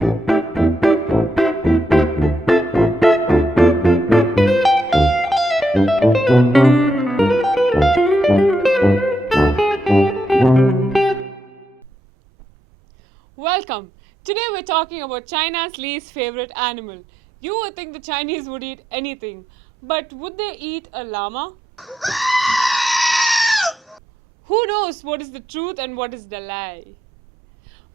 Welcome. Today we're talking about China's least favorite animal. You would think the Chinese would eat anything, but would they eat a llama? Who knows what is the truth and what is the lie?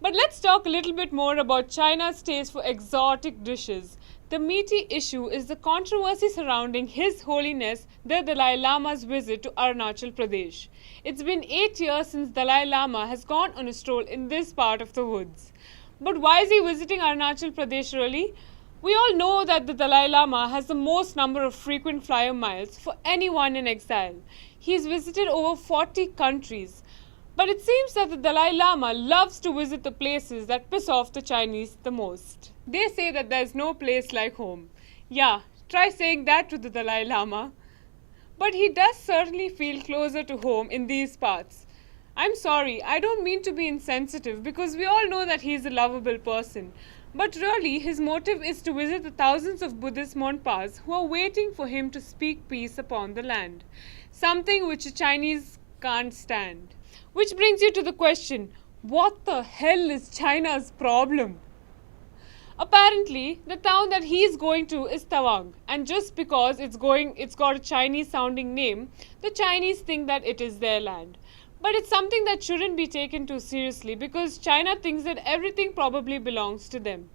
But let's talk a little bit more about China's taste for exotic dishes. The meaty issue is the controversy surrounding His Holiness the Dalai Lama's visit to Arunachal Pradesh. It's been 8 years since Dalai Lama has gone on a stroll in this part of the woods. But why is he visiting Arunachal Pradesh really? We all know that the Dalai Lama has the most number of frequent flyer miles for anyone in exile. He's visited over 40 countries. But it seems that the Dalai Lama loves to visit the places that piss off the Chinese the most. They say that there's no place like home. Yeah, try saying that to the Dalai Lama. But he does certainly feel closer to home in these parts. I'm sorry, I don't mean to be insensitive because we all know that he's a lovable person. But really, his motive is to visit the thousands of Buddhist Monpas who are waiting for him to speak peace upon the land. Something which the Chinese can't stand. Which brings you to the question, what the hell is China's problem? Apparently, the town that he is going to is Tawang, and just because it's got a Chinese sounding name, the Chinese think that it is their land. But it's something that shouldn't be taken too seriously because China thinks that everything probably belongs to them.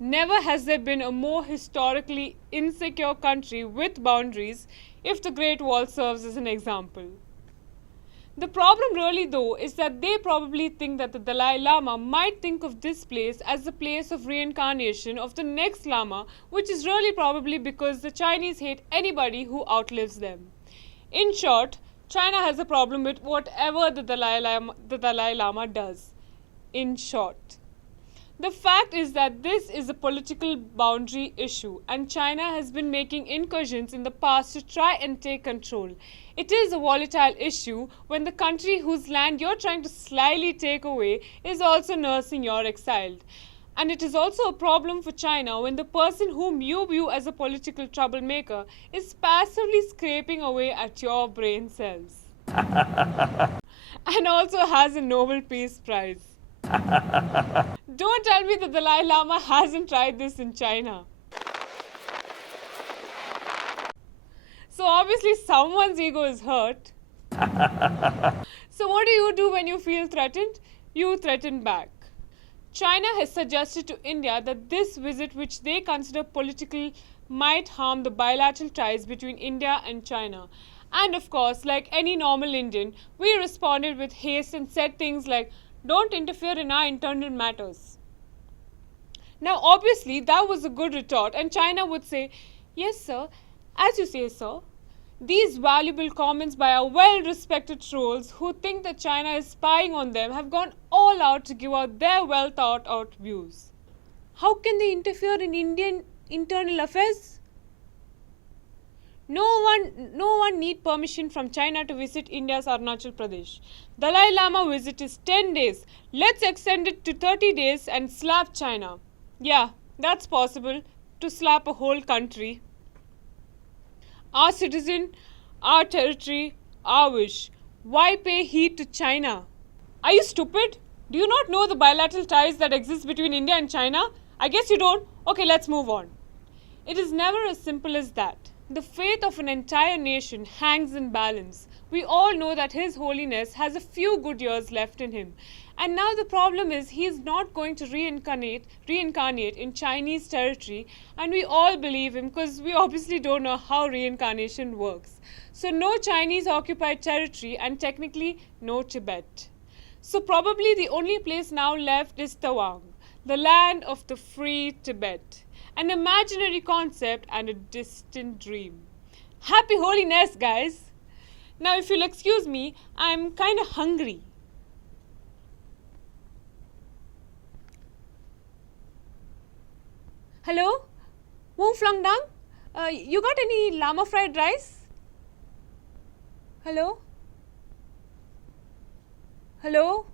Never has there been a more historically insecure country with boundaries if the Great Wall serves as an example. The problem really though is that they probably think that the Dalai Lama might think of this place as the place of reincarnation of the next Lama, which is really probably because the Chinese hate anybody who outlives them. In short, China has a problem with whatever the Dalai Lama does. In short. The fact is that this is a political boundary issue and China has been making incursions in the past to try and take control. It is a volatile issue when the country whose land you're trying to slyly take away is also nursing your exile. And it is also a problem for China when the person whom you view as a political troublemaker is passively scraping away at your brain cells. And also has a Nobel Peace Prize. Don't tell me the Dalai Lama hasn't tried this in China. So obviously someone's ego is hurt. So what do you do when you feel threatened? You threaten back. China has suggested to India that this visit, which they consider political, might harm the bilateral ties between India and China. And of course, like any normal Indian, we responded with haste and said things like, "Don't interfere in our internal matters." Now obviously that was a good retort and China would say, "Yes sir, as you say sir." These valuable comments by our well-respected trolls who think that China is spying on them have gone all out to give out their well-thought-out views. How can they interfere in Indian internal affairs? No one need permission from China to visit India's Arunachal Pradesh. Dalai Lama visit is 10 days. Let's extend it to 30 days and slap China. Yeah, that's possible, to slap a whole country. Our citizen, our territory, our wish. Why pay heed to China? Are you stupid? Do you not know the bilateral ties that exist between India and China? I guess you don't. Okay, let's move on. It is never as simple as that. The fate of an entire nation hangs in balance. We all know that His Holiness has a few good years left in him. And now the problem is he is not going to reincarnate in Chinese territory, and we all believe him because we obviously don't know how reincarnation works. So no Chinese occupied territory and technically no Tibet. So probably the only place now left is Tawang, the land of the free Tibet. An imaginary concept and a distant dream. Happy Holiness, guys! Now if you'll excuse me, I'm kind of hungry. Hello? Wu Flung Dang? You got any llama fried rice? Hello? Hello?